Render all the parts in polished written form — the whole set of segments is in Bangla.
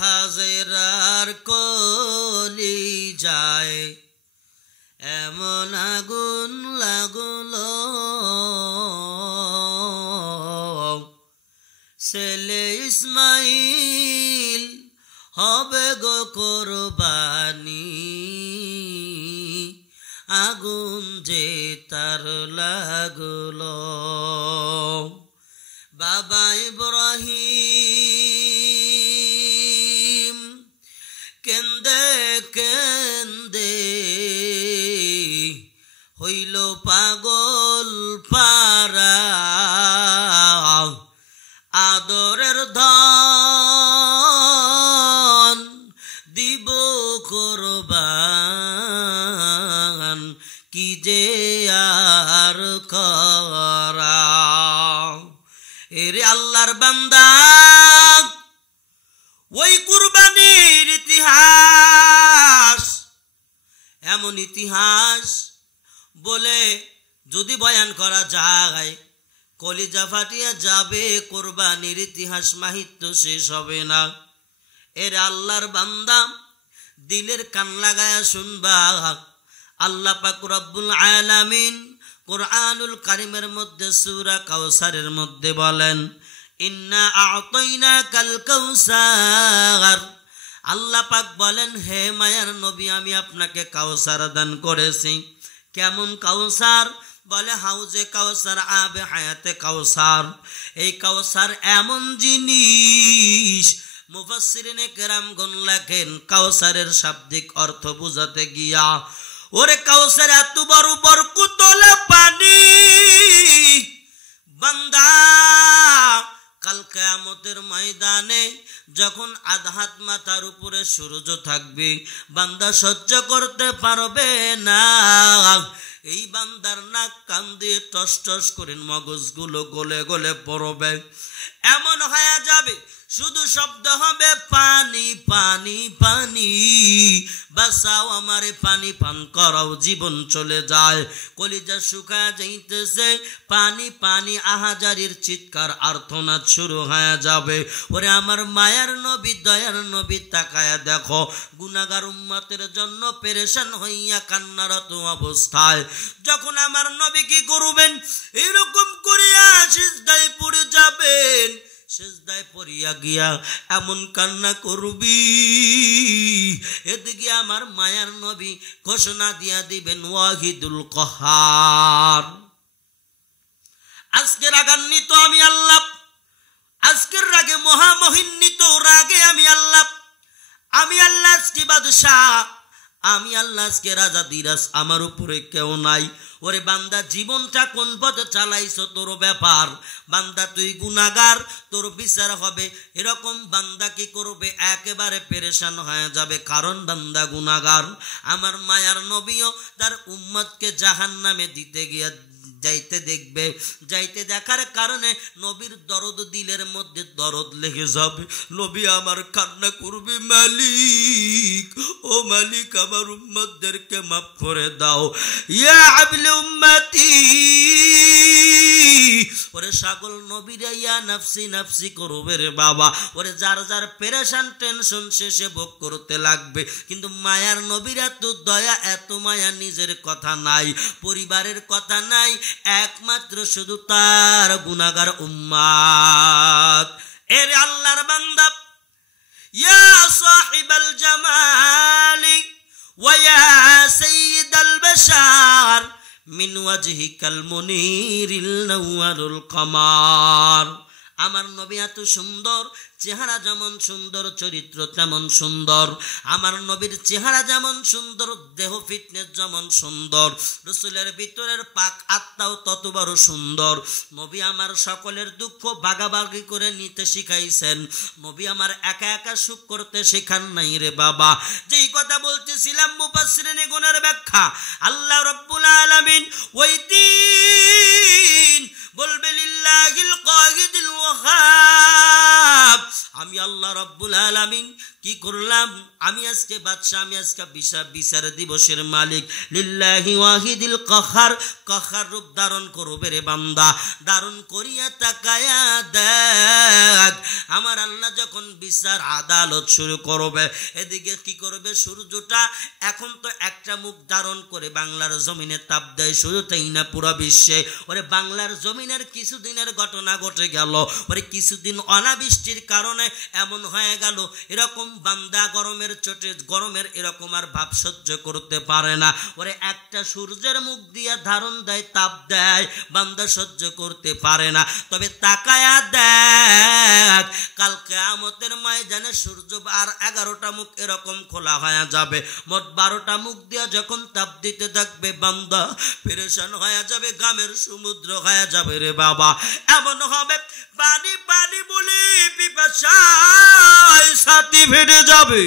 হাজেরার কলি যায় এমন আগুন লাগলো, ছেলে ইসমাইল হবে গো কোরবানি, আগুন যে তার লাগলো। বাবা ইব্রাহিম কেন্দে কেন্দে হইল পাগল পারা, আদরের ধন দিব কোরবান, কি যে আর করা। এরে আল্লাহর বান্দা, ওই কুরবানির ইতিহাস এমন ইতিহাস বলে যদি বয়ান করা যায় কলিজা ফাটিয়া যাবে, কুরবানির ইতিহাস মাহিত্য শেষ হবে না। এর আল্লাহর বান্দা দিলের কান লাগায়া শুনবা। আল্লাহ পাক রব্বুল আলামিন কুরআনুল কারীমের মধ্যে সূরা কাউসারের মধ্যে বলেন, ইন্না আ'তাইনাকাল কাউসার। আল্লাহ পাক বলেন, হে মায়ার নবী, আমি আপনাকে কাউসার দান করেছি। কেমন কাউসার? বলে হাউজে কাউসার, আবে হায়াতে কাউসার। এই কাউসার এমন জিনিস, মুফাসসিরিনে কেরামগণ লেখেন কাউসারের শাব্দিক অর্থ বুঝাতে গিয়া, ওরে কাউসার এত বড় বরকতওয়ালা পানি, বান্দা কাল কিয়ামতের ময়দানে যখন আধহাত মাথার উপরে সূর্য থাকবে, বান্দা সহ্য করতে পারবে না। এই বান্দার নাক কান দিয়ে টস টস করে মগজগুলো গলে গলে পড়বে, এমন হয়ে যাবে শুধু শব্দ হবে পানি পানি পানি, বাঁচাও আমারে, পানি পান করাও, জীবন চলে যায়। কলিজা শুকায় যাইতেছে, পানি পানি আহাজারির চিৎকার আর্তনাদ শুরু হয়ে যাবে। ওরে আমার মায়ার নবী, দয়ার নবী, তাকায়া দেখো গুনাহগার উম্মতের জন্য পেরেশান হইয়া কান্নারত অবস্থায় যখন আমার নবী কি করবেন, এরকম করিয়া সিজদায় পড়ে যাবেন। সিজদায় পড়িয়া গিয়া এমন কান্না করবি, এদিকে আমার মায়ার নবী ঘোষণা দিয়া দিবেন, ওয়াহিদুল কাহার। আজকের রাগান্বিত আমি আল্লাহ, আজকের রাগে মহামহিন্বিত রাগে আমি আল্লাহ, আমি আল্লাহ আজকে বাদশাহ, আমি আল্লাহ আজকে রাজা দিরাজ, আমার উপরে কেউ নাই। ওরে বান্দা, জীবনটা কোন পথে চালাইছো তোর ব্যাপার। বান্দা তুই গুনাহগার, তোর বিচার হবে। এরকম বান্দা কি করবে, একেবারে পেরেশান হয়ে যাবে, কারণ বান্দা গুনাহগার। আমার মায়ার নবীও তার উম্মতকে জাহান্নামে দিতে গিয়া যাইতে দেখবে, যাইতে দেখার কারণে নবীর দরদ, দিলের মধ্যে দরদ লেগে যাবে। নবী আমার কান্না করবে, মালিক, ও মালিক, আমার উম্মতদেরকে মাফ করে দাও, ইয়া আবলি উম্মতি। ওরে সকল নবীরা ইয়া নাফসি নাফসি করবে রে বাবা। ওরে যার যার পেরেশান টেনশন শেষে ভোগ করতে লাগবে, কিন্তু মায়ার নবীর এত দয়া, এত মায়া, নিজের কথা নাই, পরিবারের কথা নাই, একমাত্র শুধু তার গুনাহগার উম্মত। এর আল্লাহর বান্দা, ইয়া সাহিবাল জামালি ওয়া ইয়া সাইয়্যিদাল বাশার মিন ওয়াজহিকাল মুনিরিল নাওয়ারুল কামার। আমার নবী এত সুন্দর, চেহারা যেমন সুন্দর, চরিত্র তেমন সুন্দর। আমার নবীর চেহারা যেমন সুন্দর, দেহ ফিটনেস যেমন সুন্দর, রাসূলের ভিতরের পাক আত্মাও তত বড় সুন্দর। নবী আমার সকলের দুঃখ ভাগাভাগি করে নিতে শিখাইছেন। নবী আমার একা একা সুখ করতে শেখান নাই রে বাবা। যেই কথা বলতেছিলাম মুফাসসিরিনে গুণের ব্যাখ্যা, আল্লাহ রাব্বুল আলামিন ওই দিন বলবে লিল্লাহিল কাহিদিল ওয়াহাব, আমি আল্লাহ রব্বুল আলামিন কি করলাম, আমি আজকে বাদশা, আমি আজকে বিচার দিবসের মালিক। লিল্লাহি ওয়াহিদিল কাহার, কাহার রূপ ধারণ করবে রে বান্দা, ধারণ করিয়া তাকায়া দেখ আমার আল্লাহ যখন বিচার আদালত শুরু করবে, এদিকে কি করবে, সূর্যটা এখন তো একটা মুখ ধারণ করে বাংলার জমিনে তাপ দেয়, শুধু তাই না পুরো বিশ্বে। ওরে বাংলার জমিনের কিছুদিনের ঘটনা ঘটে গেল, ওরে কিছুদিন অনাবৃষ্টির কারণে এমন হয়ে গেল, এরকম বান্দা গরমের চোটে, গরমের এরকম আর ভাব সহ্য করতে পারে না। ওরে একটা সূর্যের মুখ দিয়ে ধারণ দেয়, তাপ দেয়, বান্দা সহ্য করতে পারে না। তবে তাকায়া দেখ কাল কিয়ামতের ময়দানে সূর্য আর 11টা মুখ এরকম খোলা হয়ে যাবে, মোট 12টা মুখ দিয়ে যখন তাপ দিতে থাকবে বান্দা পেরেশান হয়ে যাবে, গামের সমুদ্র হয়ে যাবে রে বাবা। এমন হবে পানি পানি বলে পিপাসায় ছাতি ফেটে যাবে,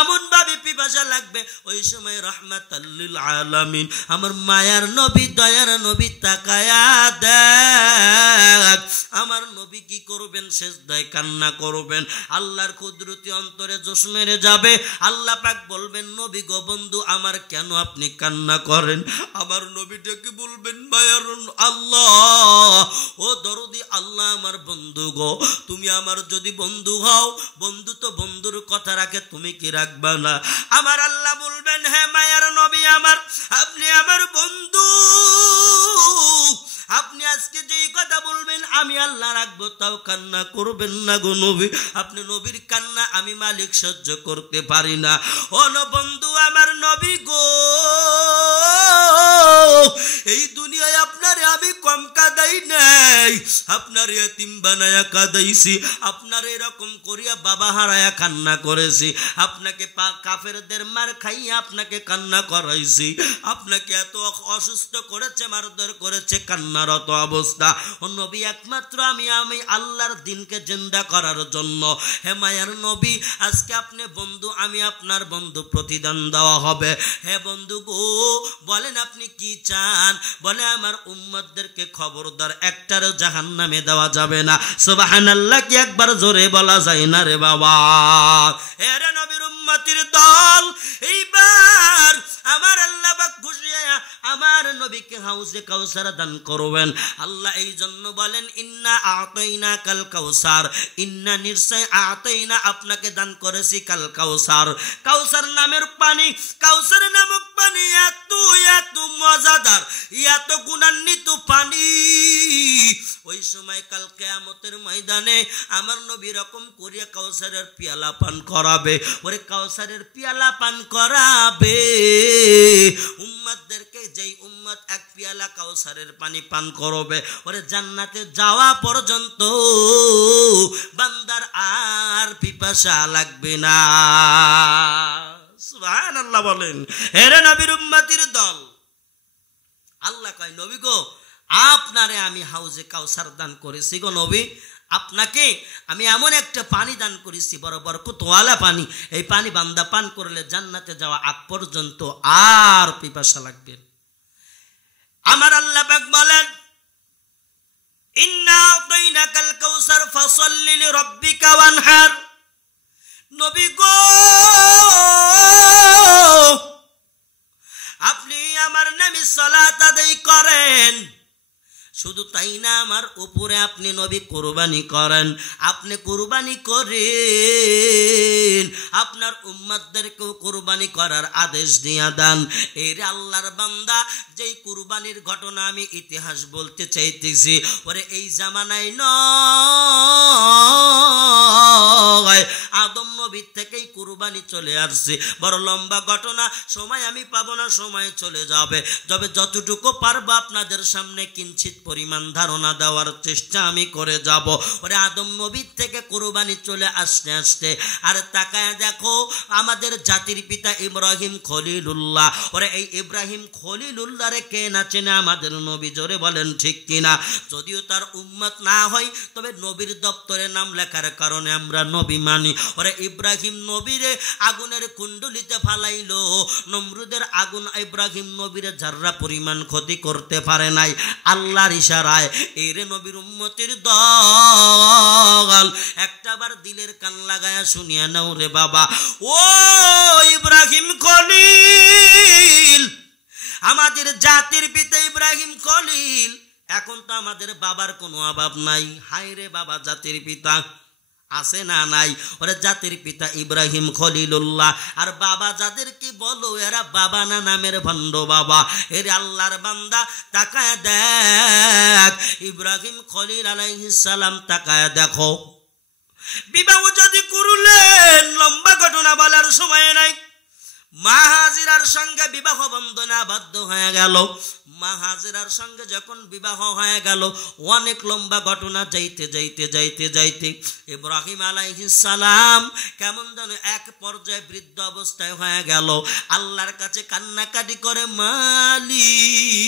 এমন ভাবে পিপাসা লাগবে। ওই সময় রাহমাতাল লিল আলামিন আমার মায়ার নবী, দয়ার নবী তাকায়া দেখ আমার নবী কি করবেন, সেজদায় কান্না করবেন, আল্লাহর কুদরতি অন্তরে জোশ মেরে যাবে। আল্লাহ পাক বলবেন, নবী গো বন্ধু আমার, কেন আপনি কান্না করেন? আমার নবীটাকে বলবেন, মায়ার আল্লাহ, ও দরদি আল্লাহ আমার বন্ধু গো, তুমি আমার যদি বন্ধু হও, বন্ধু তো বন্ধুর কথা রাখে, তুমি কি রাখবা না? আমার আল্লাহ বলবেন, হ্যাঁ মায়ার নবী আমার, আপনি আমার বন্ধু, আপনি আজকে যেই কথা বলবেন আমি আল্লাহ রাখবো, তাও কান্না করবেন না গো নবী, আপনি নবীর কান্না আমি মালিক সহ্য করতে পারি না। ও বন্ধু আমার নবী গো, এই দুনিয়ায় আপনারে আমি কম কাঁদাই নাই, আপনার এতিম বানায়া কাঁদাইছি, আপনার এরকম করিয়া বাবা হারায়া কান্না করেছি, আপনাকে কাফেরদের মার খাইয়া আপনাকে কান্না করাইছি, আপনাকে এত অসুস্থ করেছে, মারধর করেছে, কান্নারত অবস্থা। ও নবী একমাত্র আমি আল্লাহর দিনকে জিন্দা করার জন্য, হে মায়ার নবী আজকে আপনি বন্ধু, আমি আপনার বন্ধু, প্রতিদান দেওয়া হবে। হে বন্ধু গো বলেন আপনি কি চান? বলে আমার উম্মতদেরকে খবরদার একটারও জাহান্নামে দেওয়া যাবে না। সুবহানাল্লাহ কি একবার জোরে বলা যায় না রে বাবা? এরে নবীর উম্মতির দল, এইবার আমার আল্লাহ পাক খুশি হয়ে আমার নবীকে হাউজে কাউসার দান করবেন। আল্লাহ এই জন্য বলেন, ইন্না আতাইনা কাল কাউসার, ইন্না নিশ্চয় আতাইনা আপনাকে দান করেছি কাল কাউসার, কাউসার নামের পানি, কাউসার নামক পানি এত এত মজাদার, এত গুণান্বিত পানি, ওই সময় কাল কিয়ামতের ময়দানে আমার নবী রকম করিয়া কাউসারের পিয়ালা পান করাবে। ওরে কাউসারের পিয়ালা পান করাবে উম্মতদেরকে, যেই উম্মত এক পিয়ালা কাউসারের পানি পান করবে, ওরে জান্নাতে যাওয়া পর্যন্ত বান্দার আর পিপাসা লাগবে না। সুবহানাল্লাহ বলেন। এরে নবীর উম্মতির দল, আল্লাহ কয় নবী গো আপনারে আমি হাউজে কাউসার দান করেছি গো নবী, আপনাকে আমি এমন একটা পানি দান করেছি, বড় বরকতওয়ালা পানি, এই পানি বান্দা পান করলে জান্নাতে যাওয়া আগ পর্যন্ত আর পিপাসা লাগবে। আমার আল্লাহ পাক বলেন, ইন্না আতাইনাকাল কাউসার ফাসাল্লি লিরাব্বিকা ওয়ানহার। নবী গো আপনি আমার নামে সালাত আদায় করেন, শুধু তাই না আমার উপরে আপনি নবী কুরবানি করেন, আপনি কুরবানি করেন, আপনার উম্মতদেরকেও কুরবানি করার আদেশ দিয়া দেন। এর আল্লাহর বান্দা, যেই কুরবানির ঘটনা আমি ইতিহাস বলতে চাইতেছি, ওরে এই জামানায় নয়, আদম নবীর থেকেই কুরবানি চলে আসছে। বড় লম্বা ঘটনা, সময় আমি পাবো না, সময় চলে যাবে, তবে যতটুকু পারবো আপনাদের সামনে কিঞ্চিত পরিমাণ ধারণা দেওয়ার চেষ্টা আমি করে যাব। ওরে আদম নবীর থেকে কুরবানি চলে আসতে আসতে আর তাকায় দেখো আমাদের জাতির পিতা ইব্রাহিম খলিলুল্লাহ, ওরে এই ইব্রাহিম খলিলুল্লাহ রে কে না চেনে? আমাদের নবী, জোরে বলেন ঠিক কিনা? যদিও তার উম্মত না হয়, তবে নবীর দপ্তরে নাম লেখার কারণে আমরা নবী মানি। ওরে ইব্রাহিম নবীরে আগুনের কুণ্ডলিতে ফালাইলো, নমরুদের আগুন ইব্রাহিম নবীরে যাররা পরিমাণ ক্ষতি করতে পারে নাই আল্লাহর ইশারায়। এর নবীর উম্মতের দল একটাবার দিলের কান লাগায়া শুনিয়া নাও রে বাবা। ও ইব্রাহিম খলিল, আমাদের জাতির পিতা ইব্রাহিম খলিল, এখন তো আমাদের বাবার কোনো অভাব নাই। হায় রে বাবা, জাতির পিতা আছে না নাই? ওরা জাতির পিতা ইব্রাহিম খলিলুল্লাহ। আর বাবা যাদেরকে বলো এরা বাবা না নামের ভণ্ড বাবা। এর আল্লাহর বান্দা তাকায় দেখ, ইব্রাহিম খলিল আলাইহিস সালাম তাকায় দেখো, বিবাহ যদি করলেন, লম্বা ঘটনা বলার সময় নাই। মা হাজিরার সঙ্গে বিবাহ বন্ধনে আবদ্ধ হয়ে গেল। মা হাজিরার সঙ্গে যখন বিবাহ হয়ে গেল, অনেক লম্বা ঘটনা যাইতে যাইতে যাইতে যাইতে ইব্রাহিম আলাইহিস সালাম কেমন যেন এক পর্যায়ে বৃদ্ধ অবস্থায় হয়ে গেল। আল্লাহর কাছে কান্নাকাটি করে, মালিক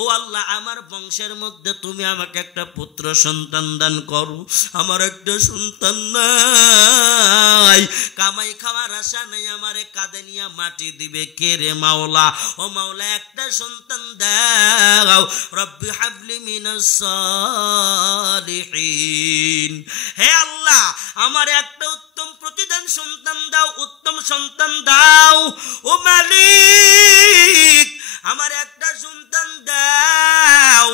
ও আল্লাহ, আমার বংশের মধ্যে তুমি আমাকে একটা পুত্র সন্তান দান করো। আমার একটা সন্তান নাই, কামাই খাওয়ার আশা নেই, আমারে কাঁধে নিয়ে মাটি দিবে কে রে মাওলা? ও মাওলা, একটা সন্তান দাও। রব্বি হাবলি মিনাস সালিহিন, হে আল্লাহ আমার একটা উত্তম প্রতিদান সন্তান দাও, উত্তম সন্তান দাও। ও মালিক আমার একটা সন্তান দাও।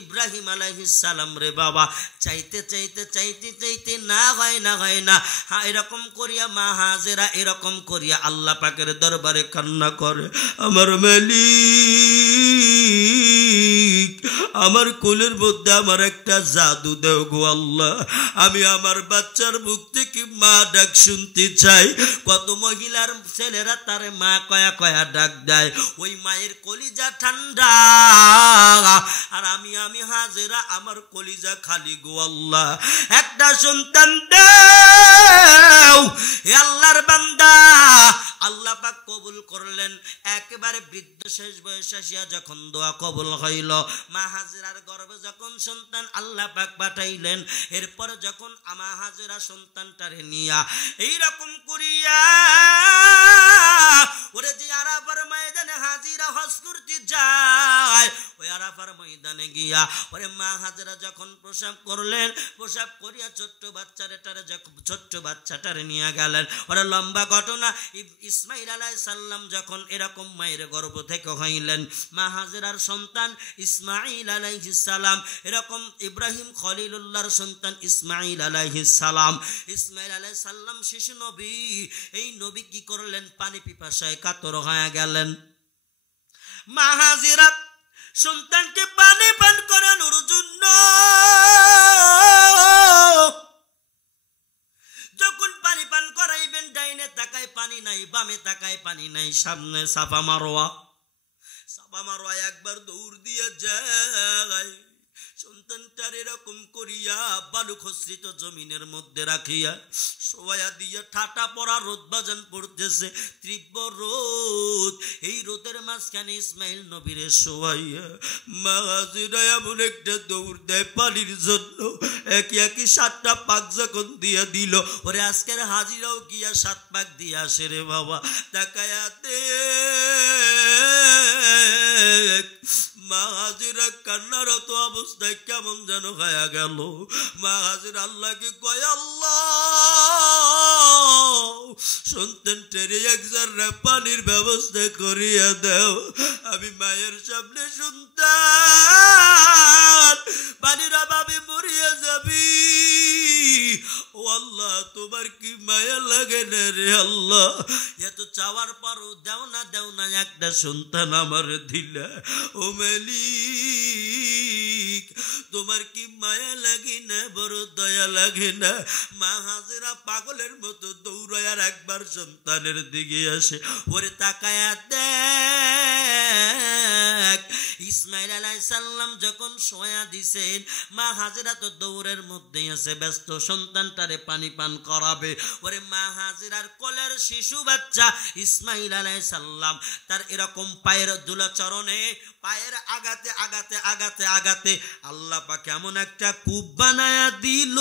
ইব্রাহিম আলাইহিস সালাম রে বাবা চাইতে চাইতে চাইতে চাইতে না হয় না হয় না, হ্যাঁ এরকম করিয়া মা হাজেরা এরকম করিয়া আল্লাহ পাকের দরবারে কান্না করে, আমার মালিক আমার কোলের মধ্যে আমার একটা জাদু দাও গো আল্লাহ, আমি আমার বাচ্চার মুখ থেকে মা ডাক শুনতে চাই। কত মহিলার ছেলেরা তার মা কয়া কয়া ডাক দেয়, ওই মায়ের কলিজা ঠান্ডা, আর আমি হাজেরা আমার কলিজা খালি গো আল্লাহ, একটা সন্তান দাও। হে আল্লাহর বান্দা, আল্লাহ পাক কবুল করলেন। একেবারে বৃদ্ধ শেষ বয়স আসিয়া যখন দোয়া কবুল হইল, মা হাজেরার গর্ভে যখন সন্তান আল্লাহ পাক পাঠাইলেন, এরপর যখন মা হাজেরা সন্তানটারে নিয়া এইরকম করিয়া ওরে যে আরাফার ময়দানে হাজিরা হজ করতে যায়, ওই আরাফার ময়দানে গিয়া ওরে মা হাজেরা যখন প্রসাব করলেন, প্রসাব করিয়া ছোট্ট বাচ্চাটারে নিয়ে গেলেন। ওরা লম্বা ঘটনা। ইসমাইল আলাইহিস সালাম যখন এরকম মায়ের গর্ভ থেকে হইলেন, মা হাজেরার সন্তান ইসমাইল আলাইহিস সালাম, এরকম ইব্রাহিম খলিলুল্লাহর সন্তান ইসমাইল আলাইহিস সালাম। ইসমাইল আলাইহিস সালাম শিশু নবী, এই নবী কি করলেন? পানি পিপাসায় কাতর হয়ে গেলেন। মা হাজেরা সন্তানকে পানি পান করানোর জন্য যখন পানি পান করাইবেন, ডাইনে তাকায় পানি নাই, বামে তাকায় পানি নাই, সামনে সাফা মারোয়া একবার দৌড় দিয়ে যায়। সন্তানটার এরকম করিয়া বালু খসৃত জমিনের মধ্যে রাখিয়া শোয়া দিয়া, ঠাটা পড়া রোদ বাজান পড়তেছে, তীব্র রোদ। এই রোদের মাঝখানে ইসমাইল নবীরে শোয়াইয়া মা হাজেরা এমন একটা দৌড় দেয় পানির জন্য। একে একে 7টা পাক যখন দিয়া দিল, ওরে আজকের হাজিরাও গিয়া 7 পাক দিয়া আসে রে বাবা। তাকায়াতে মা হাজেরা কান্নারত অবস্থায় কেমন যেন হয়ে গেল। মা হাজেরা আল্লাহকে কয়, আল্লাহ সন্তান টেরে এক জাররা পানির ব্যবস্থা করিয়া দাও, আমি মায়ের সামনে সন্তান পানির অভাবে মরিয়া যাবি। ও আল্লাহ তোমার কি মায়া লাগে না রে আল্লাহ? এত চাওয়ার পরও দেও না একটা সন্তান আমার দিলা। ও মালিক তোমার কি মায়া লাগে না, বড় দয়া লাগে না? মা হাজেরা পাগলের মতো দৌড়ায় আর একবার সন্তানের দিকে আসে। ওরে তাকায়া দেখ, ইসমাইল আলাইহিস সালাম যখন শোয়া দিছেন, মা হাজেরা তো দৌড়ের মধ্যেই আছে, ব্যস্ত সন্তানটারে পানি পান করাবে। ওরে মা হাজেরার কোলের শিশু বাচ্চা ইসমাইল আলাইহিস সালাম তার এরকম পায়ের ধুলা চরণে, পায়ের আগাতে আগাতে আগাতে আগাতে আল্লাহ পাক এমন একটা কূপ বানায়া দিল।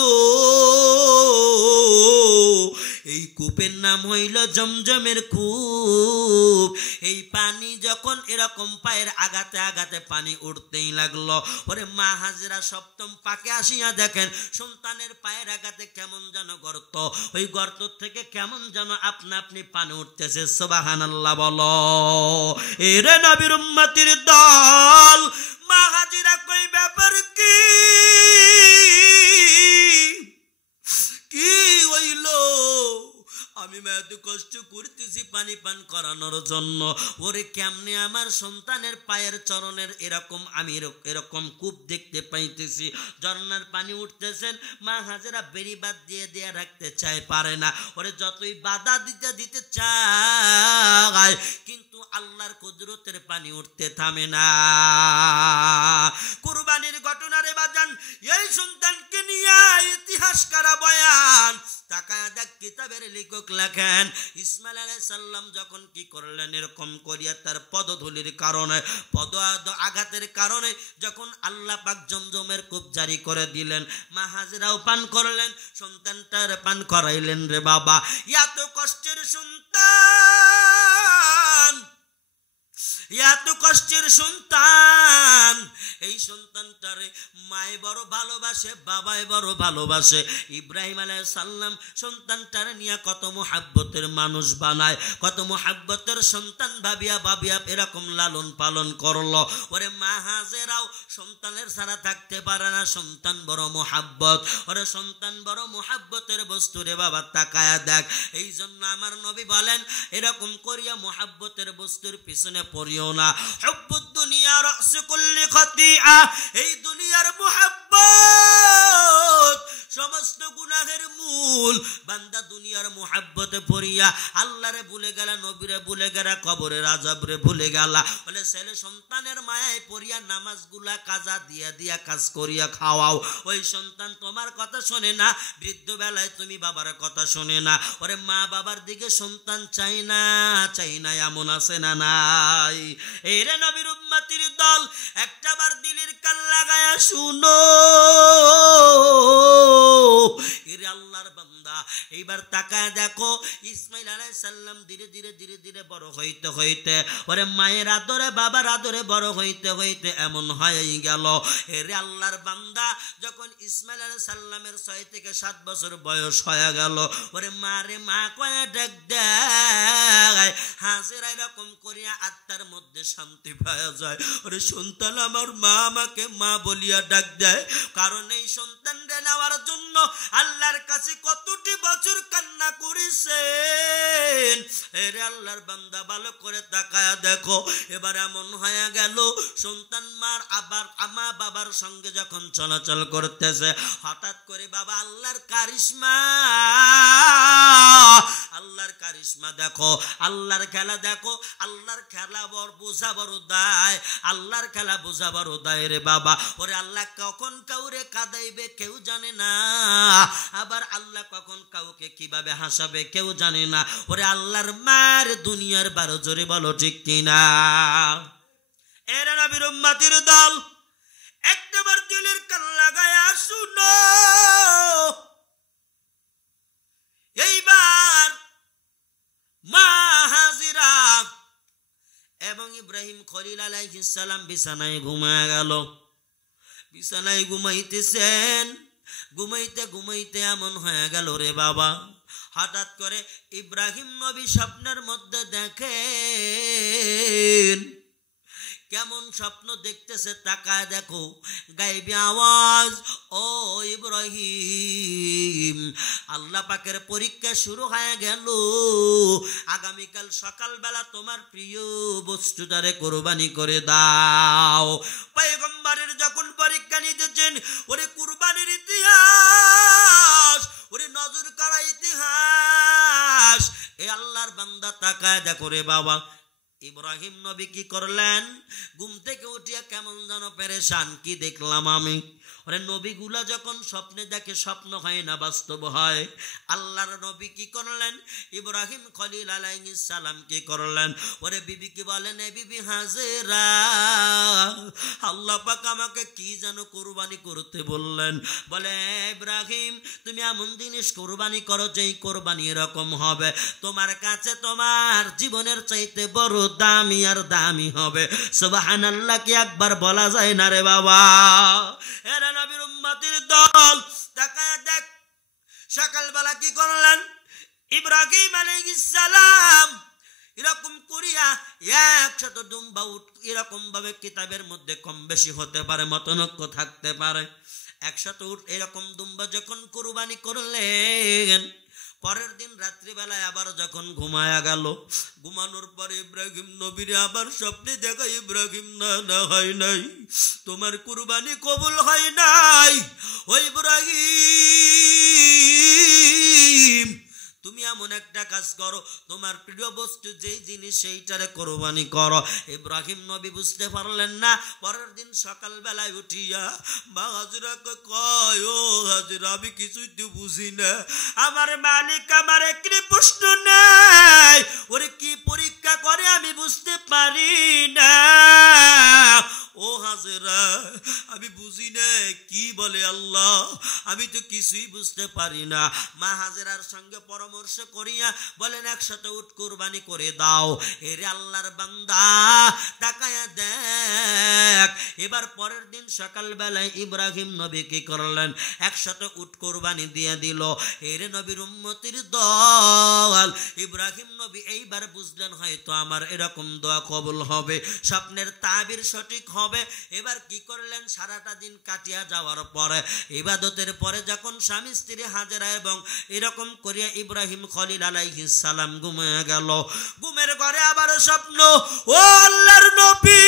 এই কূপের নাম হইল জমজমের কূপ। এই পানি যখন এরকম পায়ের আগাতে আগাতে পানি উঠতেই লাগলো, ওরে মা হাজেরা সপ্তম পাকে আসিয়া দেখেন সন্তানের পায়ের আগাতে কেমন যেন গর্ত, ওই গর্ত থেকে কেমন যেন আপনা আপনি পানি উঠতেছে। সুবহানাল্লাহ বলো। এরে নবীর উম্মতির দল, মা হাজেরা কই ব্যাপার কি হইল? আমি এত কষ্ট করতেছি পানি পান করানোর জন্য, ওরে কেমনে আমার সন্তানের পায়ের চরণের এরকম আমি এরকম কূপ দেখতে পাইতেছি, ঝর্ণার পানি উঠতেছেন। মা হাজেরা বেড়ি বাদ দিয়ে দিয়ে রাখতে চায়, পারে না। ওরে যতই বাধা দিতে দিতে চায়, কিন্তু আল্লাহর কুদরতের পানি উঠতে থামে না। কুরবানির ঘটনারে বাজান, এই সন্তানকে নিয়ে ইতিহাস কারা বয়ান, তাকায়া দেখ কিতাবের লেখক লেখেন ইসমাইল আলাইহিস সালাম যখন কি করলেন, এরকম করিয়া তার পদধূলির কারণে, পদ আঘাতের কারণে যখন আল্লাহ পাক জমজমের কূপ জারি করে দিলেন, মা হাজেরাও পান করলেন, সন্তানটার পান করাইলেন। রে বাবা, এত কষ্টের সন্তান, এত কষ্টের সন্তান, এই সন্তানটারে মায়ে বড় ভালোবাসে, বাবাই বড় ভালোবাসে। ইব্রাহিম আলাইহিস সালাম সন্তানটারে নিয়ে কত মুহাব্বতের মানুষ বানায়, কত মুহাব্বতের সন্তান ভাবিয়া ভাবিয়া এরকম লালন পালন করলো। ওরে মা হাজেরাও সন্তানের ছাড়া থাকতে পারে না, সন্তান বড় মুহাব্বত। ওরে সন্তান বড় মুহাব্বতের বস্তু রে বাবা, তাকায়া দেখ। এই জন্য আমার নবী বলেন, এরকম করিয়া মুহাব্বতের বস্তুর পিছনে পড়িও না। হুব্বুদ দুনিয়া রাস কুল্লি খাতিআ, এই দুনিয়ার মুহাব্বত সমস্ত গুনাহের মূল। বান্দা দুনিয়ার মুহাব্বতে পড়িয়া আল্লাহরে ভুলে গেলা, নবীরে ভুলে গেলা, কবরের আযাবরে ভুলে গেলা। বলে ছেলে সন্তানের মায়ায় পড়িয়া নামাজগুলা কাজা দিয়া দিয়া কাজ করিয়া খাওয়াও, ওই সন্তান তোমার কথা শোনে না। বৃদ্ধ বেলায় তুমি বাবার কথা শোনে না। ওরে মা বাবার দিকে সন্তান চাই না, চাই না, এমন আছে না নাই? এরে নবীর উম্মতির দল, একটাবার দিলের কান লাগায়া শুনো। এরে আল্লাহর বান্দা, এইবার তাকায় দেখো ইসমাইল আলাইহিস সালাম ধীরে ধীরে ধীরে ধীরে বড় হইতে হইতে, ওরে মায়ের আদরে বাবার আদরে বড় হইতে হইতে এমন হয়ে গেল। এরে আল্লাহর বান্দা, যখন ইসমাইল আলাইহিস সালামের 6 থেকে 7 বছর বয়স হয়ে গেল, ওরে মারে মা কয়ে ডাক দেয়। হাজেরা এরকম করিয়া আত্মার মধ্যে শান্তি পাওয়া যায়। ওরে সন্তান আমার মা আমাকে মা বলিয়া ডাক দেয়, কারণ এই সন্তানকে নেওয়ার জন্য আল্লাহর কাছে কতটি বছর কান্না করেছেন। এরে আল্লাহর বান্দা, ভালো করে তাকায়া দেখো। এবার এমন হয়ে গেল, সন্তান মার আবার মা বাবার সঙ্গে যখন চলাচল করতেছে, হঠাৎ করে বাবা আল্লাহর কারিশমা, আল্লাহর কারিশমা দেখো, আল্লাহর খেলা দেখো। আল্লাহর খেলা বড় বোঝা বড় দায়, আল্লাহর খেলা বোঝা বড় দায় রে বাবা। ওরে আল্লাহ কখন কাউরে কাঁদাইবে কেউ জানে না, আবার আল্লাহ কখন কাউকে কিভাবে হাসাবে কেউ জানে না। ওরে আল্লাহর মার দুনিয়ার 12 জোরে বলো ঠিক কিনা? এরা নবীর উম্মতির দল, একবার দিলের কান লাগায়া শুনো। এইবার মা হাজেরা এবং ইব্রাহিম খলিল আলাইহিস সালাম বিছানায় ঘুমায় গেল। বিছানায় ঘুমাইতেছেন, ঘুমাইতে ঘুমাইতে এমন হয়ে গেল রে বাবা, হঠাৎ করে ইব্রাহিম নবী স্বপ্নের মধ্যে দেখেন কেমন স্বপ্ন দেখতেছে তাকায় দেখো, গায়েবী আওয়াজ, ও ইব্রাহিম, আল্লাহ পাকের পরীক্ষা শুরু হয়ে গেল, আগামীকাল সকালবেলা তোমার প্রিয় বস্তুটারে কোরবানি করে দাও। পয়গম্বরের যখন পরীক্ষা নিতেছেন, ওরে কুরবানির ইতিহাস, ওরে নজর করা ইতিহাস, এ আল্লাহর বান্দা তাকায় দেখো রে বাবা। ইব্রাহিম নবী কি করলেন? ঘুম থেকে উঠিয়া কেমন যেন পেরেশান, কি দেখলাম আমি? ওরে নবীগুলা যখন স্বপ্নে দেখে স্বপ্ন হয় না, বাস্তব হয়। আল্লাহর নবী কি করলেন? ইব্রাহিম খলিল আলাইহিস সালাম কি করলেন? ওরে বিবিকে বলেন, এ বিবি হাজেরা, আল্লাহ পাক আমাকে কি যেন কুরবানি করতে বললেন। বলে, ইব্রাহিম তুমি এমন জিনিস কুরবানি করো যেই কুরবানি এরকম হবে তোমার কাছে তোমার জীবনের চাইতে বড় দামি আর দামি হবে। সুবহানাল্লাহ, কি একবার বলা যায় না রে বাবা? এরা নবীর উম্মতের দল, তাকায় দেখ সকালবেলা কি করলেন ইব্রাহিম আলাইহিস সালাম। এরকম করিয়া 100 দুম্বা উট, এরকম ভাবে কিতাবের মধ্যে কম বেশি হতে পারে, মতনৈক্য থাকতে পারে। 100 উট এরকম দুম্বা যখন কুরবানি করলেন, পরের দিন রাত্রিবেলায় আবার যখন ঘুমায়া গেল, ঘুমানোর পরে ইব্রাহিম নবীর আবার স্বপ্নে দেখা, ইব্রাহিম না না হয় নাই, তোমার কুরবানি কবুল হয় নাই। ওই ইব্রাহিম তুমি এমন একটা কাজ করো, তোমার প্রিয় বস্তু যেই জিনিস সেইটারে কোরবানি করো। ইব্রাহিম নবী বুঝতে পারলেন না। পরের দিন সকালবেলায় উঠিয়া মা হাজরাকে কয়, ও হাজরা, আমি কিছুই তো বুঝি না, আমার মালিক আমার একটি প্রশ্ন নাই, ওরে কি পরীক্ষা করে আমি বুঝতে পারি না। ও হাজেরা, আমি বুঝি না কি বলে আল্লাহ, আমি তো কিছুই বুঝতে পারি না। মা হাজেরার সঙ্গে পরামর্শ করিয়া বলেন, 100 উট কুরবানি করে দাও। এরে আল্লাহর বান্দা, তাকায়া দেখ। এবার পরের দিন সকালবেলায় ইব্রাহিম নবী কি করলেন? 100 উট কুরবানি দিয়ে দিল। এরে নবীর উম্মতির দল, ইব্রাহিম নবী এইবার বুঝলেন হয়তো আমার এরকম দোয়া কবুল হবে, স্বপ্নের তাবির সঠিক হবে। এবার কি করলেন? সারাটা দিন কাটিয়া যাওয়ার পরে, ইবাদতের পরে যখন স্বামী স্ত্রী হাজেরা এবং এরকম করিয়া ইব্রাহিম খলিল আলাইহিস সালাম ঘুমিয়ে গেল, ঘুমের ঘরে আবারও স্বপ্ন, ও আল্লাহর নবী,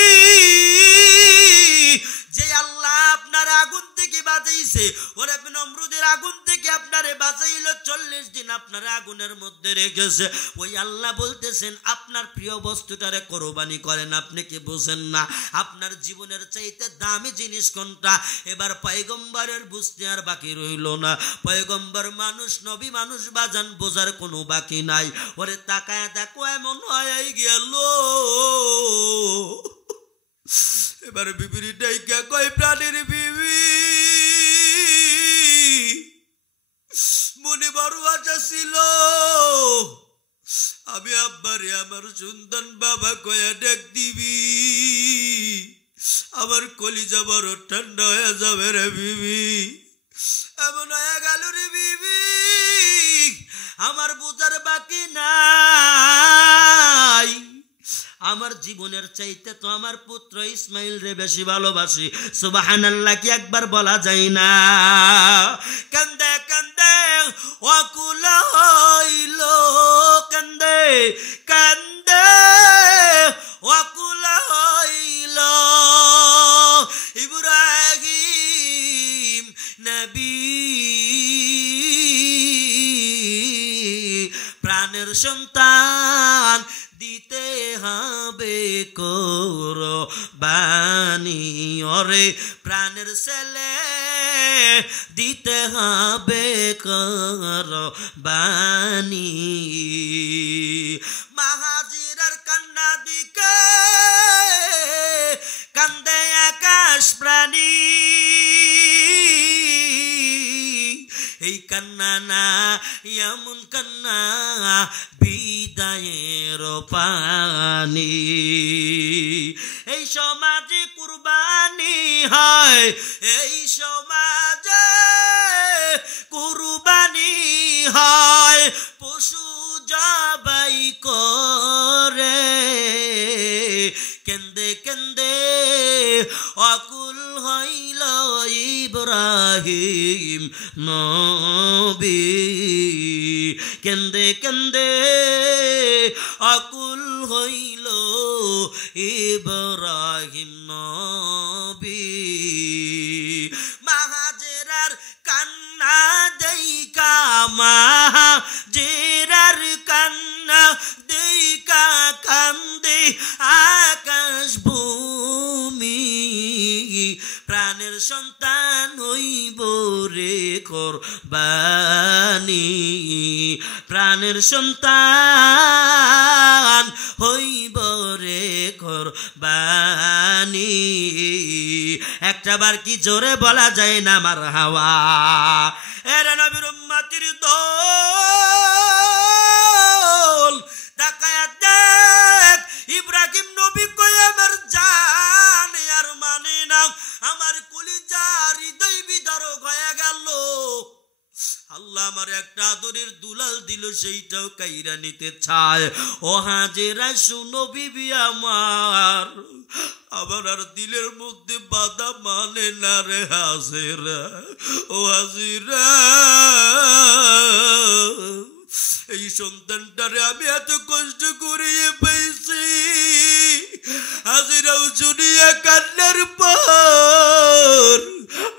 যে আল্লাহ আপনার আগুন থেকে বাঁচাইছে, ওরে নমরুদের আগুন থেকে আপনারে বাঁচাইলো, 40 দিন আপনার আগুনের মধ্যে রেখেছে, ওই আল্লাহ বলতেছেন আপনার প্রিয় বস্তুটারে কোরবানি করেন। আপনি কি বুঝেন না আপনার জীবনের চাইতে দামি জিনিস কোনটা? এবার পয়গম্বরের বুঝতে আর বাকি রইল না। পয়গম্বর মানুষ, নবী মানুষ, বাজান বোঝার কোনো বাকি নাই। ওরে তাকায় দেখো, এমন হয়ে গেল। এবার বিবির ডাইকা কয়, প্রাণের বিবি, মনে বড় আশা ছিল আমি আব্বারে আমার সন্তান বাবা কয়া ডাক দিবি, আমার কলিজা বড় ঠান্ডা হয়ে যাবে রে বিবি। এমন হয়ে গেল রে বিবি, আমার বোঝার বাকি নাই। আমার জীবনের চাইতে তো আমার পুত্র ইসমাইল রে বেশি ভালোবাসি। সুবহানাল্লাহ, কি একবার বলা যায় না? কান্দে কান্দে অকুল হইল, কান্দে কান্দে অকুল হইল ইব্রাহিম নবী, প্রাণের সন্তান দিতে হবে কোরবানি, ওরে প্রাণের ছেলে দিতে হবে কোরবানি। মা হাজিরার কান্না দিকে কান্দে আকাশ প্রাণী, এই কান্না না এমন কান্না বিদায়ের পানি। এই সমাজে কুরবানি হয়, এই সমাজে কুরবানি হয়, পশু জবাই করে কেন্দে কেন্দে নবী কেন্দে কেন্দে আকুল হইল ইব্রাহিম নবী মাহাজেরার কান্না দেইকা মাহাজেরার কান্না দেইকা কান্দে আকাশ ভূমি প্রাণের সন্তান হইব রে কুরবানি প্রাণের সন্তান হইব রে কুরবানি একটাবার কি জোরে বলা যায় না মারহাবা এরে নবীর উম্মতির দল তাকায়া দেখ ইব্রাহিম নবী কয় আমার জান আর মানে না আমার কলিজার হৃদয় বিদারক হয়ে গেল আল্লাহ আমার একটা আদরের দুলাল দিল সেইটাও কাইরা নিতে চায় ও হাজেরা শুনো বিবি আমার আবার আর দিলের মধ্যে বাধা মানে না রে হাজেরা ও হাজিরা এই সন্তানটারে আমি এত কষ্ট করিয়ে পেয়েছি হাজিরাও শুনিয়া কান্নার পর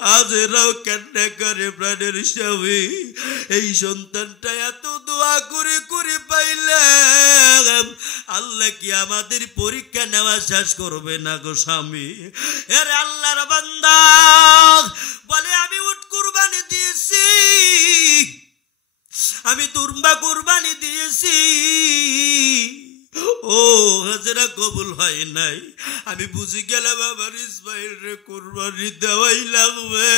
হাজিরাও কান্না করে প্রাণের স্বামী এই সন্তানটা এত দোয়া করে করে পাইলাম আল্লাহ কি আমাদের পরীক্ষা নেওয়া শেষ করবে না গো স্বামী এর আল্লাহর বান্দা বলে আমি উট কুরবানি দিয়েছি আমি তুরবা কুরবানি দিয়েছি ও হাজরা কবুল হয় নাই আমি বুঝে গেলাম আমার ইসমাইল রে কুরবানি দেওয়াই লাগবে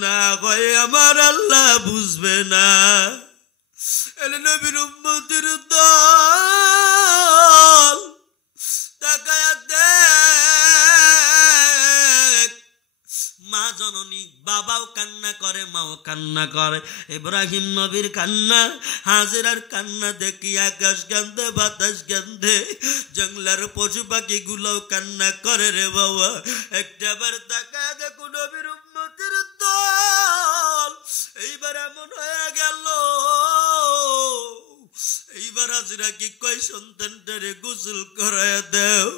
না হয় আমার আল্লাহ বুঝবে না এলে নবীর উম্মতের দল তাকায়া দেখ মা জননী বাবাও কান্না করে মাও কান্না করে ইব্রাহিম নবীর কান্না হাজেরার কান্না দেখি আকাশ কান্দে বাতাস কান্দে জঙ্গলার পশু পাখি গুলোও কান্না করে রে বাবা একটাবার তাকায় দেখো নবীর উম্মতের দল এইবার এমন হয়ে গেল এইবার হাজরা কি কয় সন্তানটারে গোসল করায় দেও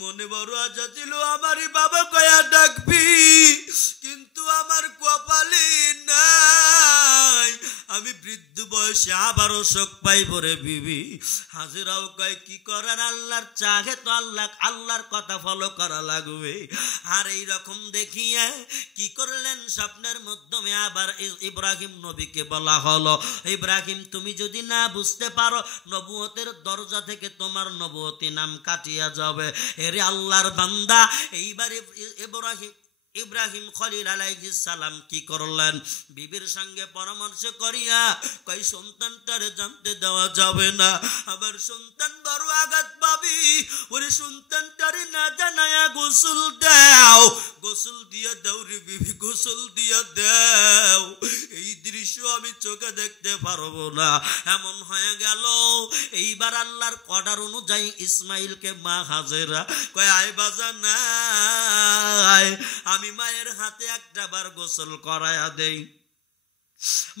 মনে বড় আশা ছিল আমারই বাবা কয়া ডাকবি কিন্তু আমার কপালে নাই আমি বৃদ্ধ বয়সে আবারও শোক পাইব রে বিবি হাজিরাও কয় কি করার আল্লাহর চাহে তো আল্লাহর কথা ফলো করা লাগবে আর এইরকম দেখিয়ে কি করলেন স্বপ্নের মাধ্যমে আবার ইব্রাহিম নবীকে বলা হলো ইব্রাহিম তুমি যদি না বুঝতে পারো নবুয়তের দরজা থেকে তোমার নবুয়তি নাম কাটিয়া যাবে এরে আল্লাহর বান্দা এইবার ইব্রাহিম খলিল আলাইহিস সালাম কি করলেন বিবির সঙ্গে পরামর্শ করিয়া কই সন্তানটারে জানতে দেওয়া যাবে না আবার সন্তান বড় আঘাত পাবি ওরে সন্তানটারে না জানায়া গোসল দাও গোসল দিয়া দাও রে বিবি গোসল দিয়া দাও এই দৃশ্য আমি চোখে দেখতে পারবো না এমন হয়ে গেল এইবার আল্লাহর অর্ডার অনুযায়ী ইসমাইলকে মা হাজেরা কয় আয় বাজা না আমি মায়ের হাতে একটা বার গোসল করায়া দেই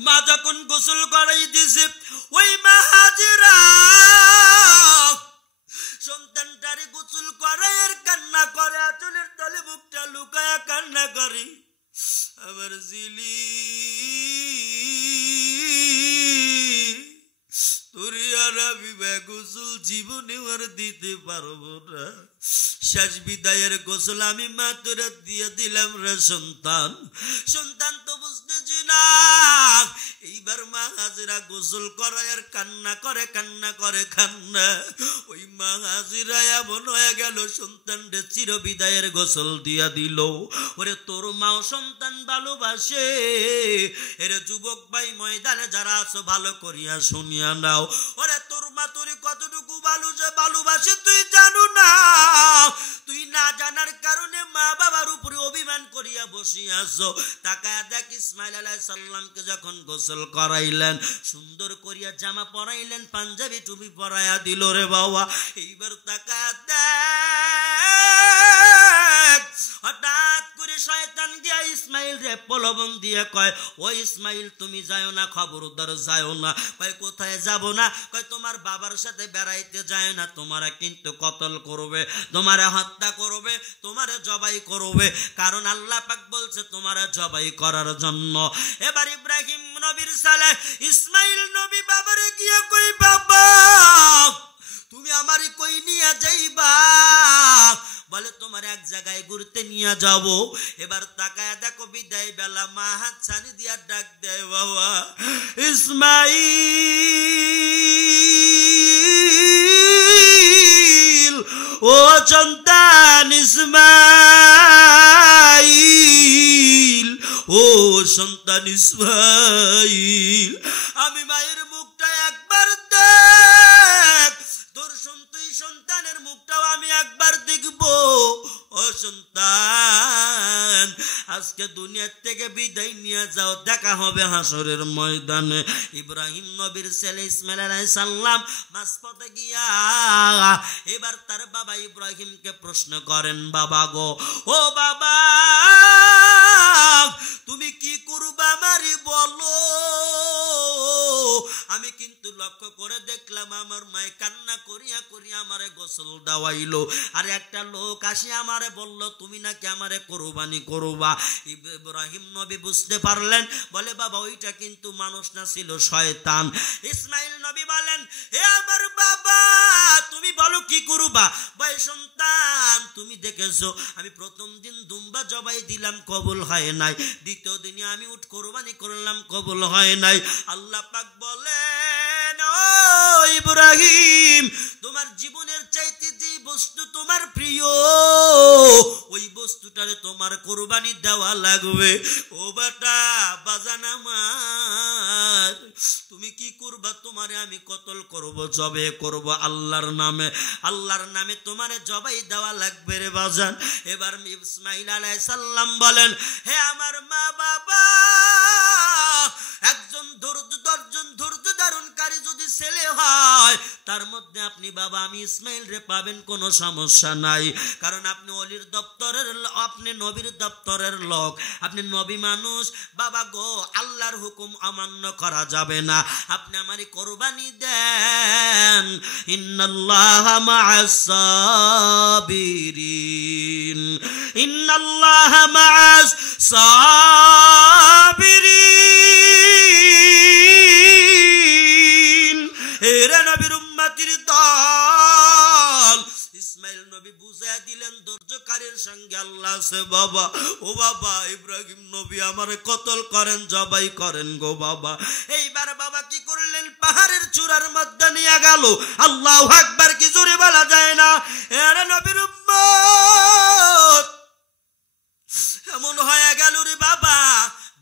মা যখন গোসল করাই দিছে ওই মা হাজেরা সন্তানটারে গোসল করায় কান্না করে আঁচলের তলে বুকটা লুকায়া কান্না করে আবার জিলি তোরে আর আমি গোসল জীবনে আর দিতে পারবো না শেষ বিদায়ের গোসল আমি মা তোরা দিয়ে দিলাম রে সন্তান সন্তান তো বুঝতেছি না এইবার মা হাজিরা গোসল করায় আর কান্না করে কান্না ওই মা হাজিরা এমন হয়ে গেল সন্তানরে চির বিদায়ের গোসল দিয়া দিল ওরে তোর মাও সন্তান ভালোবাসে এর যুবক ভাই ময়দানে যারা আছো ভালো করিয়া শুনিয়া নাও ওরে তোর মা তোরে কতটুকু ভালোবাসে তুই জানো না তুই না জানার কারণে মা বাবার উপরে অভিমান করিয়া বসিয়া আছো তাকায়া দেখ ইসমাইল আলাইহিস সালামকে যখন গোসল করাইলেন সুন্দর করিয়া জামা পরাইলেন পাঞ্জাবি টুপি পরাইয়া দিল রে বাবা এইবার তাকায়া দেখ হঠাৎ করে শয়তান গিয়া ইসমাইল রে প্রলোভন দিয়ে কয়, ও ইসমাইল তুমি যাও না, খবরদার যাও না। কয় কোথায় যাব না? কয় তোমার বাবার সাথে বেড়াইতে যায় না, তোমারা কিন্তু কতল করবে, তোমারে হত্যা করবে, তোমারে জবাই করবে, কারণ আল্লাহ পাক বলছে তোমারে জবাই করার জন্য। এবার ইব্রাহিম নবীর ছেলে ইসমাইল নবী বাবারে গিয়া কই, বাবা তুমি আমারে কই নিয়ে যাইবা? বলে তোমার এক জায়গায় ঘুরতে নিয়ে যাব। এবার তাকায় দেখো বিদায় বেলা মা হাত ছানি দিয়া ডাক দেয়, বাবা ইসমাইল, ও সন্তান ইসমাইল, ও সন্তান ইসমাইল, আমি মায়ের মুখটা একবার দেখ, তোর সন্তানের মুখটাও আমি একবার দেখব। ও সন্তান, আজকে দুনিয়ার থেকে বিদায় নিয়ে যাও, দেখা হবে হাসরের ময়দানে। ইব্রাহিম নবীর ছেলে ইসমাইল আলাইহিস সালাম মাঝপথে গিয়া এবার তার বাবা ইব্রাহিমকে প্রশ্ন করেন, বাবা গো, ও বাবা তুমি কি করবা আমারে বলো? আমি কিন্তু লক্ষ্য করে দেখলাম আমার মায়ে কান্না করিয়া করিয়া আমারে গোসল দেওয়াইলো, আর একটা লোক আসি আমারে বলল তুমি নাকি আমারে কোরবানি করবা। ইব্রাহিম নবী বুঝতে পারলেন, বলে বাবা ওইটা কিন্তু মানুষ না, ছিল শয়তান। ইসমাইল নবী বলেন, হে আমার বাবা তুমি বলো কি করবা? ভাই সন্তান তুমি দেখেছো আমি প্রথম দিন দুম্বা জবাই দিলাম, কবুল হয় নাই, দ্বিতীয় দিনে আমি উট কোরবানি করলাম, কবুল হয় নাই। আল্লাহ পাক বলেন, ও ইব্রাহিম তোমার জীবনের চাইতে যে বস্তু তোমার প্রিয় ওই বস্তুটারে তোমার কোরবানি দেওয়া লাগবে। ও বেটা বাজান আমার, তুমি কি করবা? তোমারে আমি কতল করব, জবে করব আল্লাহর নামে, আল্লাহর নামে তোমারে জবাই দেওয়া লাগবে রে বাজান। এবার ইসমাইল আলাইহিস সালাম বলেন, হে আমার মা বাবা, একজন ধৈর্য ধারণকারী যদি ছেলে হয় তার মধ্যে আপনি বাবা আমি ইসমাইল রে পাবেন, কোনো সমস্যা নাই, কারণ আপনি অলির দপ্তরের, আপনি নবীর দপ্তরের লোক, আপনি নবী মানুষ। বাবা গো আল্লাহর হুকুম অমান্য করা যাবে না, আপনি আমারই কোরবানি দেন। ইন্নাল্লাহা মা'আস সাবিরিন, ইন্নাল্লাহা মা'আস সাবিরিন। এরা নবীর উম্মতির দল। ইসমাইল নবী বুঝাইয়া দিলেন ধৈর্যকারীর সঙ্গে আল্লাহ আছে বাবা। ও বাবা ইব্রাহিম নবী আমারে কতল করেন, জবাই করেন গো বাবা। এইবার বাবা কি করলেন? পাহাড়ের চূড়ার মধ্যে নিয়ে গেল। আল্লাহু আকবার কি জোরে বলা যায় না? এরা নবীর উম্মত এমন হয়ে গেল রে বাবা।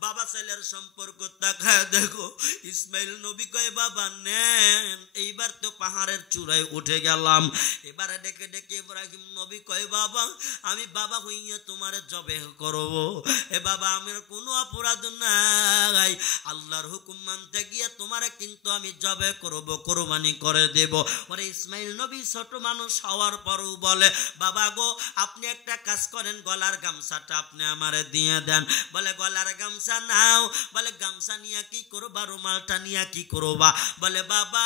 বাবা ছেলের সম্পর্ক তাকায় দেখো, ইসমাইল নবী কয় বাবা নেন, এইবার তো পাহাড়ের চূড়ায় উঠে গেলাম। এবারে ডেকে ডেকে ইব্রাহিম নবী কয় বাবা আমি বাবা হইয়া তোমারে জবেহ করব। এ বাবা আমার কোনো অপরাধ নাই, আল্লাহর হুকুম মানতে গিয়ে তোমারে কিন্তু আমি জবেহ করব, কোরবানি করে দেব। ওরে ইসমাইল নবী ছোট মানুষ হওয়ার পরও বলে বাবা গো আপনি একটা কাজ করেন, গলার গামছাটা আপনি আমারে দিয়ে দেন। বলে গলার গামছা নাও। বলে গামছা নিয়ে কি করবা? রুমালটা নিয়ে কি করবা? বলে বাবা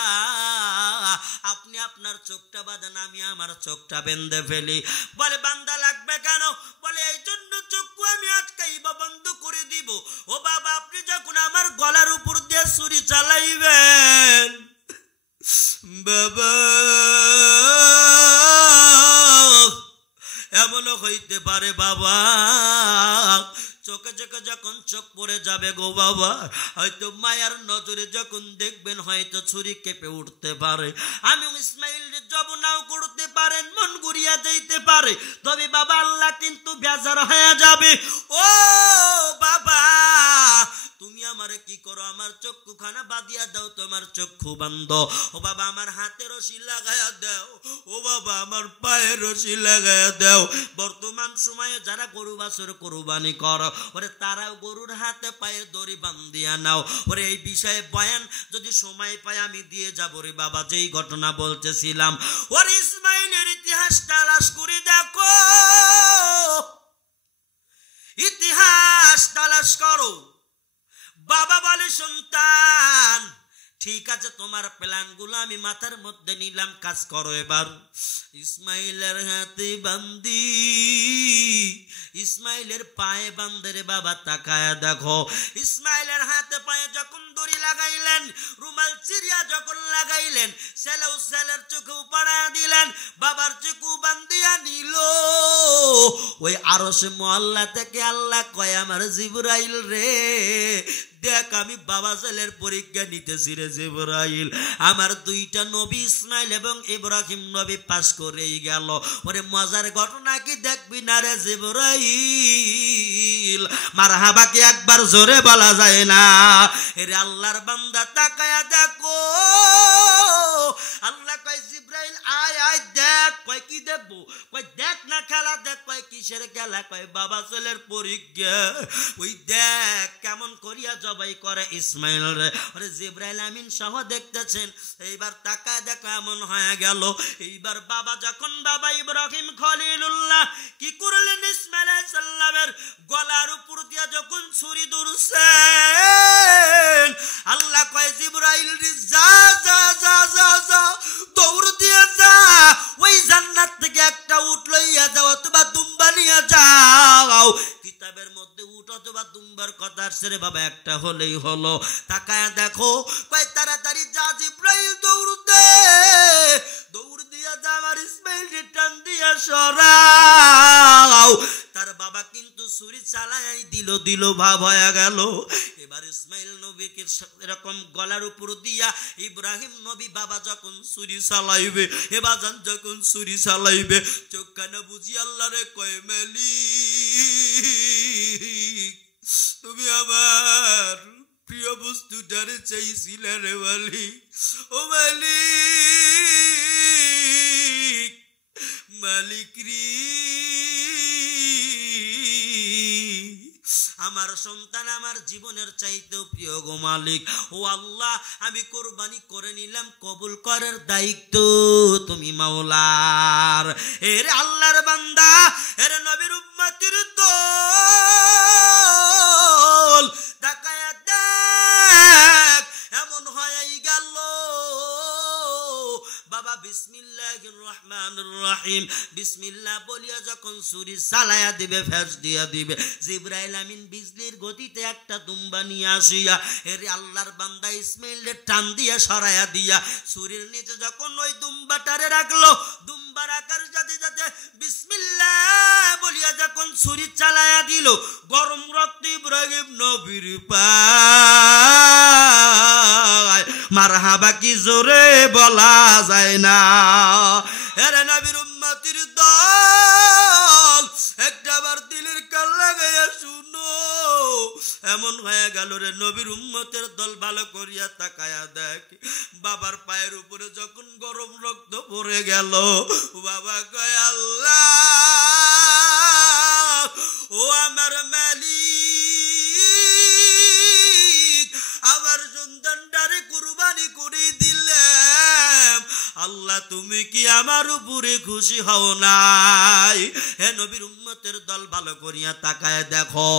আপনি আপনার চোখটা বাঁধেন, আমি আমার চোখটা বেঁধে ফেলি। বলে বান্দা লাগবে কেন? বলে এই জন্য চক্ষু আমি আটকাইব, বন্ধ করে দিব। ও বাবা আপনি যখন আমার গলার উপর দিয়ে ছুরি চালাইবেন বাবা এমনও হইতে পারে বাবা চোখে চোখে যখন চোখ পড়ে যাবে গো বাবা, হয়তো মায়ার নজরে যখন দেখবেন হয়তো ছুরি কেঁপে উঠতে পারে। আমি ইসমাইল জবনাও করতে পারেন, মন ঘুরিয়া যাইতে পারে, তবে বাবা আল্লাহ কিন্তু বেজার হয়ে যাবে। ও বাবা তুমি আমারে কি করো? আমার চক্ষুখানা বাঁধিয়া দাও, তোমার চক্ষু বন্ধ। ও বাবা আমার হাতে রশি লাগাইয়া দাও, ও বাবা আমার পায়ে রশি লাগাইয়া দাও। বর্তমান সময়ে যারা গরু বাছুর কোরবানি করো ওরে তারাও গরুর হাতে পায়ে দড়ি বান্ধিয়া নাও। ওরে এই বিষয়ে বয়ান যদি সময় পাই আমি দিয়ে যাবো রে বাবা। যেই ঘটনা বলতেছিলাম ওরে ইসমাইলের ইতিহাস তালাশ করে দেখো। ইতিহাস তালাশ করো। বাবা বলে সন্তান ঠিক আছে তোমার প্ল্যানগুলো আমি মাথার মধ্যে নিলাম, কাজ করো এবার। ইসমাইলের হাতে বান্দি, ইসমাইলের পায়ে বান্ধে রে বাবা, তাকায়া দেখো ইসমাইলের হাতে পায়ে যখন দড়ি লাগাইলেন, রুমাল চিরিয়া যখন লাগাইলেন, ছেলেও ছেলের চোখেও পাড়া দিলেন, বাবার চোখেও বান্দিয়া নিল। ওই আরশে মহল্লা থেকে আল্লাহ কয় আমার জিবরাইল রে দেখ আমি বাবা ছেলের পরীক্ষা নিতেছি রে জিবরাইল, আমার দুইটা নবী ইসমাইল এবং ইব্রাহিম নবী পাস করেই গেল। ওরে মজার ঘটনা কি দেখবি না রে জিবরাইল? মারহাবা কি একবার জোরে বলা যায় না? এরে আল্লাহর বান্দা তাকায়া দেখো, আল্লাহ কয় জিবরাইল আয় আয় দেখ। কয় কি দেখবো? কয় দেখ না খেলা দেখ। কয় কিসের খেলা? কয় বাবা ছেলের পরীক্ষা। ওই দেখ কেমন করিয়া জবাই করে ইসমাইল রে। ওরে জিবরাইল আমিন সহ দেখতেছেন। এইবার তাকায় দেখো এমন হয়ে গেল। এইবার বাবা যখন বাবা ইব্রাহিম খলিলুল্লাহ কি করলেন, ইসমাইল আলাইহিস সালামের গলার উপর দিয়া যখন ছুরি ধরছেন, আল্লাহ কয় জিবরাইল যা যা যা যা যা দৌড় দিয়ে যা, ওই জান্নাত থেকে একটা উট লইয়া যাও অথবা দুম্বা নিয়ে যাও। কিতাবের মধ্যে উট অথবা দুম্বার কথা আসছে রে বাবা, একটা হলেই হলো। তাকায়া দেখো কয় তাড়াতাড়ি যা জিবরাইল দৌড় দে, দৌড় দিয়া যা আমার ইসমাইল টান দিয়া সরাও। তার বাবা কিন্তু ছুরি চালাই দিল ভাব হয়ে গেল। এবার ইসমাইল নবীকে এরকম গলার উপর দিয়া ইব্রাহিম নবী বাবা যখন ছুরি চালাইবে, এবার যখন ছুরি চালাইবে চোখ কানা বুঝি আল্লাহ রে কয় মালিক তুমি আমার প্রিয় বস্তুটারে চাইছিলে রে মালিক। ও মালিক, মালিক রে আমার সন্তান আমার জীবনের চাইতেও প্রিয় গো মালিক। ও আল্লাহ আমি কোরবানি করে নিলাম, কবুল করার দায়িত্ব তুমি মাওলার। এর আল্লাহর বান্দা, এর নবীর উম্মতির দল তাকায়া দেখ এমন হয়েই গেল। বাবা বিসমিল্লাহির রহমানির রহিম বিসমিল্লাহ বলিয়া যখন ছুরি চালায়া দিবে, ফেস দিয়া দিবে, জিবরাইল আমিন বিজলির গতিতে একটা দুম্বা নিয়ে আসিয়া এর আল্লাহর বান্দা ইসমাইলের টান দিয়া সরাইয়া দিয়া ছুরির নিচে যখন ওই দুম্বাটারে রাখলো, দুম্বার আকার যাতে যাতে বিসমিল্লাহ বলিয়া যখন ছুরি চালায়া দিল, গরম রক্ত ইব্রাহিম নবীর পায়। মারহাবা কি জোরে বলা যায় না? এরে নবীর উম্মতির দল একটাবার দিলের কান লাগাইয়া শুনো। এমন হয়ে গেল রে নবীর উম্মতের দল ভালো করিয়া তাকায়া দেখ, বাবার পায়ের উপরে যখন গরম রক্ত পড়ে গেল, বাবা কয় আল্লাহ ও আমার মালিক, আমার সন্তানটারে কুরবানি করে দিলাম, আল্লাহ তুমি কি আমার উপরে খুশি হও নাই? হে নবীর উম্মতের দল ভালো করিয়া তাকায় দেখো,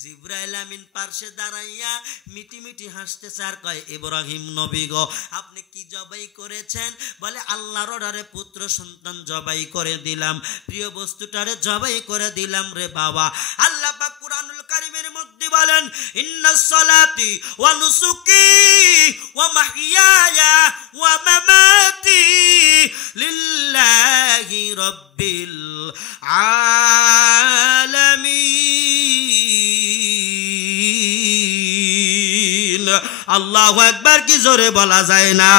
জিবরাইল আমিন পার্শ্বে দাঁড়াইয়া মিটি মিটি হাসতেছে আর কয় ইব্রাহিম নবী গো আপনি কি জবাই করেছেন? বলে আল্লাহর অর্ডারে পুত্র সন্তান জবাই করে দিলাম, প্রিয় বস্তুটারে জবাই করে দিলাম রে বাবা। আল্লাহ পাক কুরআনুল কারীমের মধ্যে বলেন ইন্নাস সালাতি ওয়া নুসুকি ওয়া মাহইয়ায়া ওয়া মামাতি লিল্লাহি রাব্বিল আলামিন। আল্লাহু আকবার কি জোরে বলা যায় না?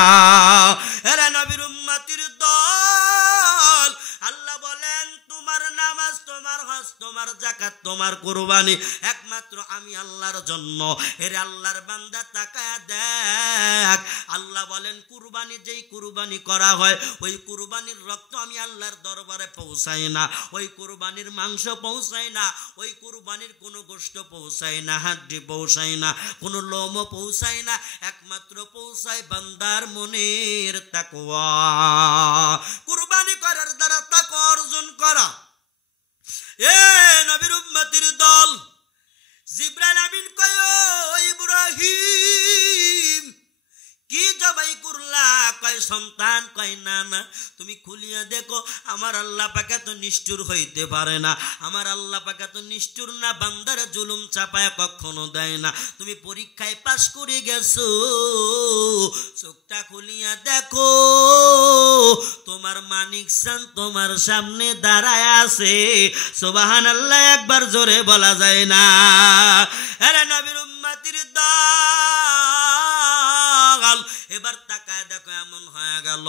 এরা নবীর উম্মতির দল, আল্লাহ বলেন তোমার নামাজ, তোমার হজ, তোমার যাকাত, তোমার কুরবানি একমাত্র আমি আল্লাহর জন্য। এর আল্লাহর বান্দা তাকায়া দেখ, আল্লাহ বলেন কুরবানি যেই কুরবানি করা হয় ওই কুরবানির রক্ত আমি আল্লাহর দরবারে পৌঁছাই না, ওই কুরবানির মাংস পৌঁছায় না, ওই কুরবানির কোনো গোশত পৌঁছায় না, হাড্ডি পৌঁছায় না, কোনো লোমও পৌঁছায় না, একমাত্র পৌঁছায় বান্দার মনের তাকওয়া। কুরবানি করার দ্বারা তাকওয়া অর্জন করা, এ নবীর উম্মতির দল, জিবরাইল আমিন কয় ও ইব্রাহিম কি জবাই করলা? কয় সন্তান। কয় না না, তুমি খুলিয়া দেখো। আমার আল্লাহ পাক তো নিষ্ঠুর হইতে পারে না, আমার আল্লাহ পাক তো নিষ্ঠুর না, বান্দার জুলুম চাপায় কখনো দেয় না। তুমি পরীক্ষায় পাশ করে গেছো, চোখটা খুলিয়া দেখো, তোমার মানিক চান তোমার সামনে দাঁড়ায় আছে। সুবহানাল্লাহ একবার জোরে বলা যায় না? আরে নবীর উম্মতির দল, এবার তাকায় দেখো এমন হয়ে গেল।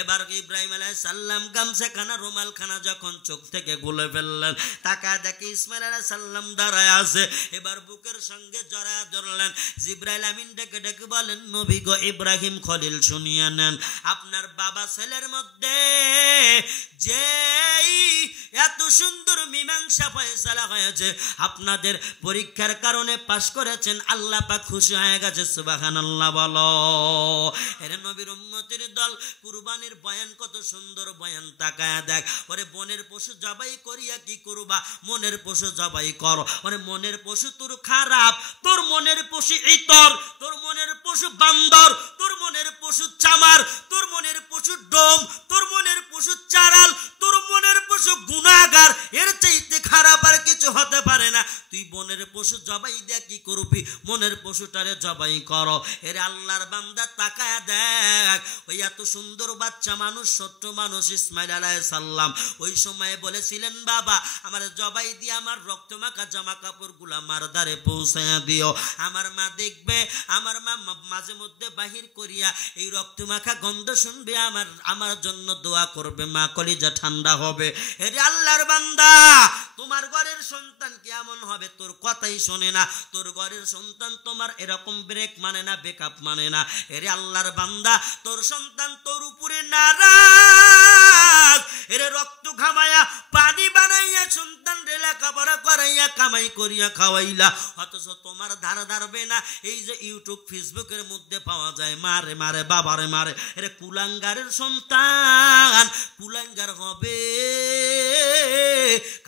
এবার ইব্রাহিম আলাইহিস সালাম গামছাখানা রুমালখানা যখন চোখ থেকে খুলে ফেললেন, তাকায় দেখে ইসমাইল আলাইহিস সালাম দাঁড়ায় আছে। এবার বুকের সঙ্গে জড়ায় ধরলেন। জিবরাইল আমিন ডেকে ডেকে বলেন, নবী গো ইব্রাহিম খলিল শুনিয়া নেন, আপনার বাবা ছেলের মধ্যে যে এত সুন্দর মীমাংসা ফয়সালা হয়েছে, আপনাদের পরীক্ষার কারণে পাশ করেছেন, আল্লাহ পাক খুশি হয়ে গেছে। সুবহানাল্লাহ বলো। এরে নবীর উম্মতের দল, কুরবানির বয়ান কত সুন্দর বয়ান, তাকায়া দেখ। ওরে বনের পশু জবাই করিয়া কি করবা? মনের পশু জবাই কর। ওরে মনের পশু তোর খারাপ, তোর মনের পশু ইতর, তোর মনের পশু বান্দর, তোর মনের পশু চামার, তোর মনের পশু ডোম, তোর মনের পশু চারাল, তোর মনের পশু গুনাহগার। এর চাইতে খারাপ আর কিছু হতে পারে না। তুই বনের পশু জবাই দিয়ে কি করবি? মনের পশুটারে জবাই কর। এর আল্লাহর বান্দা তাকায়া দেখ, ওই এত সুন্দর বাচ্চা মানুষ, ছোট্ট মানুষ ইসমাইল আলাইহিস সালাম ওই সময়ে বলেছিলেন, বাবা আমার জবাই দিয়ে আমার রক্তমাখা জামা কাপড়গুলো আমার দ্বারে পৌঁছায়া দিও। আমার মা দেখবে, আমার মা মাঝে মধ্যে বাহির করিয়া এই রক্তমাখা গন্ধ শুনবে, আমার জন্য দোয়া করবে, মা কলিজা ঠান্ডা হবে। এরে আল্লাহর বান্দা, তোমার ঘরের সন্তান কেমন হবে? তোর কথাই শোনে না। তোর ঘরের সন্তান তোমার এরকম ব্রেক মানে না, বেকআপ মানে না। এরে আল্লাহর বান্দা, তোর সন্তান তোর উপরে নারাজ। এরে রক্ত ঘামায়া পানি বানাইয়া সন্তান রে লেখাপড়া করাইয়া কামাই করিয়া খাওয়াইলা, অথচ তোমার ধার ধারবে না। এই যে ইউটিউব ফেসবুকের মধ্যে পাওয়া যায়, মারে মারে বাবারে মারে। এরে কুলাঙ্গারের সন্তান কুলাঙ্গার হবে,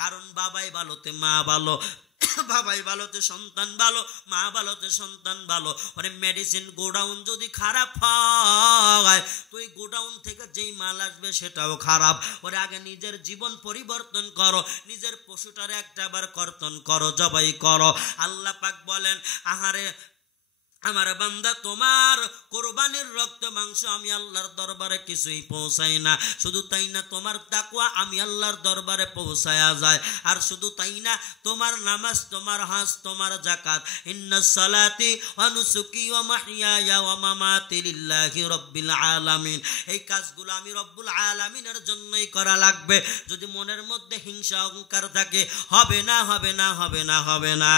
কারণ বাবাই ভালোতে মা ভালো, বাবাই ভালোতে সন্তান ভালো, মা ভালোতে সন্তান ভালো। মানে মেডিসিন গোডাউন যদি খারাপ হয়, তো ওই গোডাউন থেকে যেই মাল আসবে সেটাও খারাপ। ওরে আগে নিজের জীবন পরিবর্তন করো, নিজের পশুটারে একটাবার কর্তন করো, জবাই করো। আল্লাহ পাক বলেন, আহারে আমার বান্দা, তোমার কোরবানির রক্ত মাংস আমি আল্লাহর দরবারে কিছুই পৌঁছাই না। শুধু তাই না, তোমার তাকওয়া আমি আল্লাহর দরবারে পৌঁছায়া যায়। আর শুধু তাই না, তোমার নামাজ, তোমার হজ, তোমার যাকাত, ইন্নাস সালাতি ওয়া নুসুকি ওয়া মাহইয়ায়া ওয়া মামাতি লিল্লাহি রাব্বিল আলামিন, এই কাজগুলো আমি রব্বুল আলামিনের জন্যই করা লাগবে। যদি মনের মধ্যে হিংসা অহংকার থাকে, হবে না, হবে না, হবে না, হবে না।